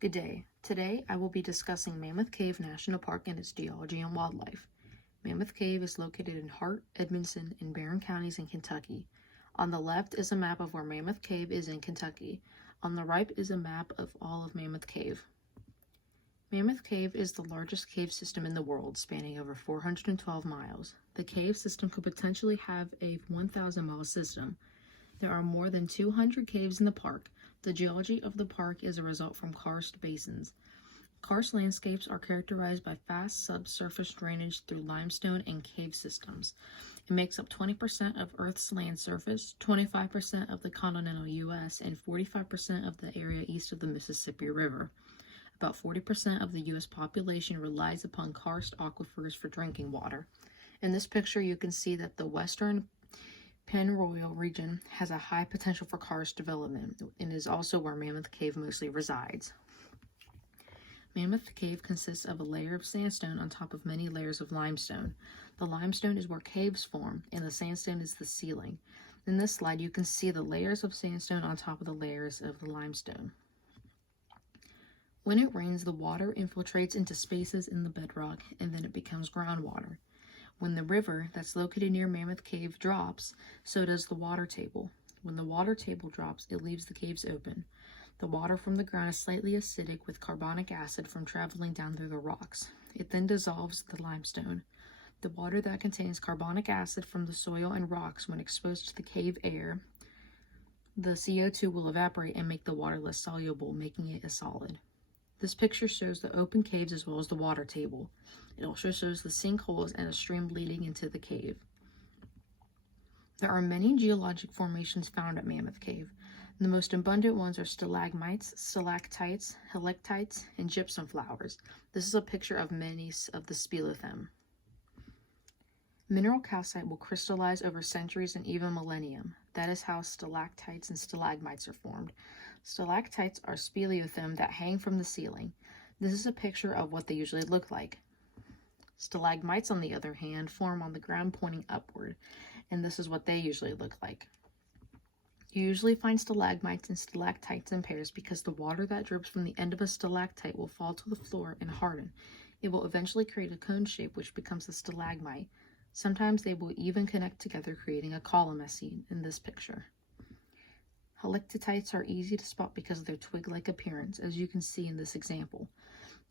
Good day. Today I will be discussing Mammoth Cave National Park and its geology and wildlife. Mammoth Cave is located in Hart, Edmonson, and Barron counties in Kentucky. On the left is a map of where Mammoth Cave is in Kentucky. On the right is a map of all of Mammoth Cave. Mammoth Cave is the largest cave system in the world, spanning over 412 miles. The cave system could potentially have a 1,000-mile system. There are more than 200 caves in the park. The geology of the park is a result from karst basins. Karst landscapes are characterized by fast subsurface drainage through limestone and cave systems. It makes up 20% of Earth's land surface, 25% of the continental U.S., and 45% of the area east of the Mississippi River. About 40% of the U.S. population relies upon karst aquifers for drinking water. In this picture, you can see that the western Penroyal region has a high potential for karst development and is also where Mammoth Cave mostly resides. Mammoth Cave consists of a layer of sandstone on top of many layers of limestone. The limestone is where caves form, and the sandstone is the ceiling. In this slide, you can see the layers of sandstone on top of the layers of the limestone. When it rains, the water infiltrates into spaces in the bedrock, and then it becomes groundwater. When the river that's located near Mammoth Cave drops, so does the water table. When the water table drops, it leaves the caves open. The water from the ground is slightly acidic with carbonic acid from traveling down through the rocks. It then dissolves the limestone. The water that contains carbonic acid from the soil and rocks, when exposed to the cave air, the CO2 will evaporate and make the water less soluble, making it a solid. This picture shows the open caves as well as the water table. It also shows the sinkholes and a stream leading into the cave. There are many geologic formations found at Mammoth Cave. The most abundant ones are stalagmites, stalactites, helictites, and gypsum flowers. This is a picture of many of the speleothem. Mineral calcite will crystallize over centuries and even millennium. That is how stalactites and stalagmites are formed. Stalactites are speleothem that hang from the ceiling. This is a picture of what they usually look like. Stalagmites, on the other hand, form on the ground pointing upward, and this is what they usually look like. You usually find stalagmites and stalactites in pairs because the water that drips from the end of a stalactite will fall to the floor and harden. It will eventually create a cone shape, which becomes a stalagmite. Sometimes they will even connect together, creating a column as seen in this picture. Helictites are easy to spot because of their twig-like appearance, as you can see in this example.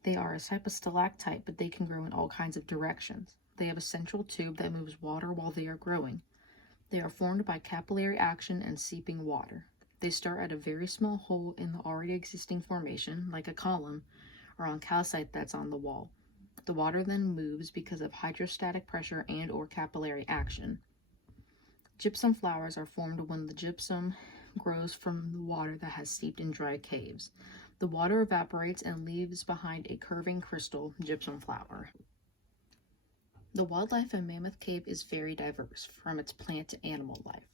They are a type of stalactite, but they can grow in all kinds of directions. They have a central tube that moves water while they are growing. They are formed by capillary action and seeping water. They start at a very small hole in the already existing formation, like a column, or on calcite that's on the wall. The water then moves because of hydrostatic pressure and or capillary action. Gypsum flowers are formed when the gypsum grows from the water that has seeped in dry caves. The water evaporates and leaves behind a curving crystal gypsum flower. The wildlife in Mammoth Cave is very diverse, from its plant to animal life.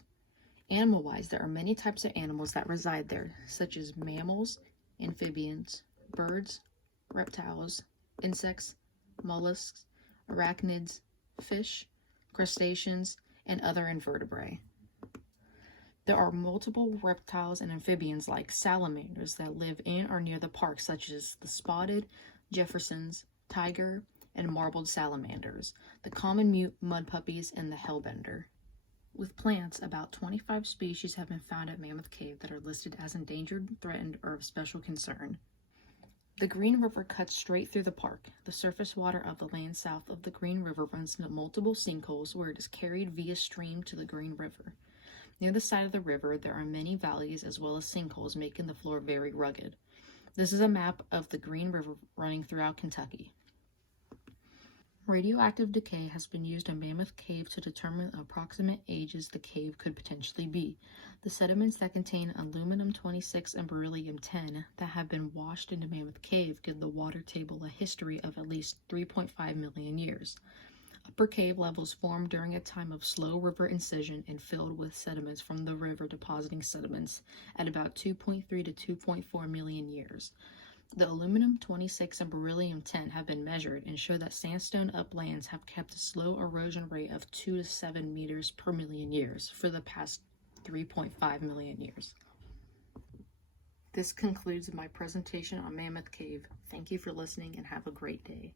Animal-wise, there are many types of animals that reside there, such as mammals, amphibians, birds, reptiles, insects, mollusks, arachnids, fish, crustaceans, and other invertebrates. There are multiple reptiles and amphibians like salamanders that live in or near the park, such as the spotted, Jefferson's, tiger, and marbled salamanders, the common mute mud puppies, and the hellbender. With plants, about 25 species have been found at Mammoth Cave that are listed as endangered, threatened, or of special concern. The Green River cuts straight through the park. The surface water of the land south of the Green River runs into multiple sinkholes where it is carried via stream to the Green River. Near the side of the river, there are many valleys as well as sinkholes, making the floor very rugged. This is a map of the Green River running throughout Kentucky. Radioactive decay has been used in Mammoth Cave to determine the approximate ages the cave could potentially be. The sediments that contain aluminum-26 and beryllium-10 that have been washed into Mammoth Cave give the water table a history of at least 3.5 million years. Upper cave levels formed during a time of slow river incision and filled with sediments from the river depositing sediments at about 2.3 to 2.4 million years. The aluminum-26 and beryllium-10 have been measured and show that sandstone uplands have kept a slow erosion rate of 2 to 7 meters per million years for the past 3.5 million years. This concludes my presentation on Mammoth Cave. Thank you for listening and have a great day.